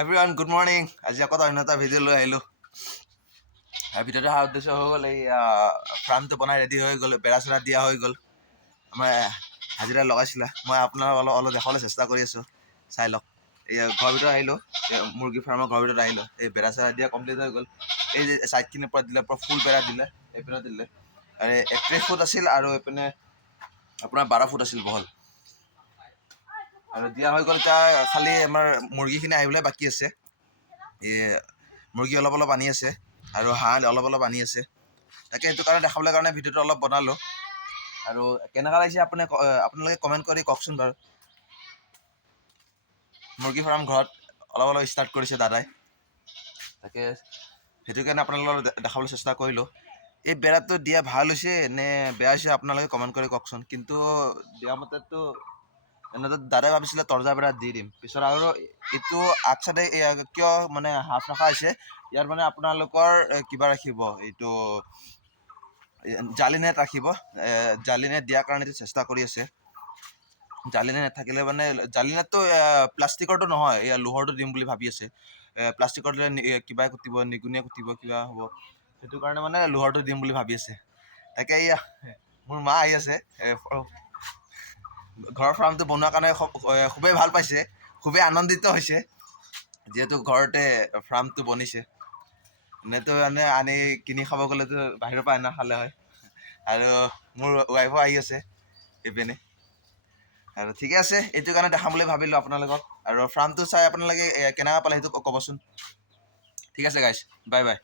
Everyone good morning. আজি আকৌ অন্য এটা ভিডিঅ' লৈ আহিলোঁ। ভিডিঅ'টো অহাৰ উদ্দেশ্য হৈ গ'ল এই ফাৰ্মটো বনাই ৰেডি হৈ গ'ল, বেৰা চেৰা দিয়া হৈ গ'ল। আমাৰ হাজিৰা লগাইছিলে, মই আপোনাৰ অলপ দেখাবলৈ চেষ্টা কৰি আছোঁ, চাই লওক। এই ঘৰৰ ভিতৰত আহিলোঁ, মুৰ্গী ফাৰ্মৰ ঘৰৰ ভিতৰত আহিলোঁ। এই বেৰা চেৰা দিয়া কমপ্লিট হৈ গ'ল। এই যে ছাইডখিনিৰ পৰা দিলে, পৰা ফুল বেৰা দিলে, এইপিনে দিলে। আৰু 31 ফুট আছিল আৰু এইপিনে আপোনাৰ 12 ফুট আছিল বহল। আৰু দিয়া হৈ গ'ল। এতিয়া খালি আমাৰ মুৰ্গীখিনি আহিবলৈ বাকী আছে। মুৰ্গী অলপ আনি আছে আৰু হাঁহ অলপ আনি আছে। তাকে সেইটো কাৰণে দেখাবলৈ কাৰণে ভিডিঅ'টো অলপ বনালোঁ। আৰু কেনেকুৱা লাগিছে আপোনালোকে কমেণ্ট কৰি কওকচোন বাৰু। মুৰ্গী ফাৰ্ম ঘৰত অলপ ষ্টাৰ্ট কৰিছে দাদাই। তাকে সেইটো কাৰণে আপোনালোকক দেখাবলৈ চেষ্টা কৰিলোঁ। এই বেৰাটো দিয়া ভাল হৈছে নে বেয়া হৈছে আপোনালোকে কমেণ্ট কৰি কওকচোন। কিন্তু দিয়া মতেতো এনেতো দাদাই ভাবিছিলে তৰ্জা বেৰা দি দিম পিছত। আৰু এইটো আগচাইডে কিয় মানে হাফ ৰখা হৈছে, ইয়াৰ মানে আপোনালোকৰ কিবা ৰাখিব, এইটো জালি নেট ৰাখিব। জালি নেট দিয়াৰ কাৰণে চেষ্টা কৰি আছে। জালি নেট নাথাকিলে মানে জালি নেটটো প্লাষ্টিকৰটো নহয়, এয়া লোহৰটো দিম বুলি ভাবি আছে। প্লাষ্টিকৰ দিলে কিবা কুটিব, নিগুনিয়ে কুটিব, কিবা হ'ব। সেইটো কাৰণে মানে লোহৰটো দিম বুলি ভাবি আছে। তাকে এয়া মোৰ মা আহি আছে। ঘৰৰ ফাৰ্মটো বনোৱাৰ কাৰণে খুবেই ভাল পাইছে, খুবেই আনন্দিত হৈছে, যিহেতু ঘৰতে ফাৰ্মটো বনিছে। এনেতো আনি কিনি খাব গ'লেতো বাহিৰৰ পৰা আনি খালে হয়। আৰু মোৰ ৱাইফো আহি আছে এইপিনে। আৰু ঠিকে আছে, এইটো কাৰণে দেখাম বুলি ভাবিলোঁ আপোনালোকক। আৰু ফাৰ্মটো চাই আপোনালোকে কেনেকুৱা পালে সেইটো ক'বচোন। ঠিক আছে গাইজ, বাই বাই।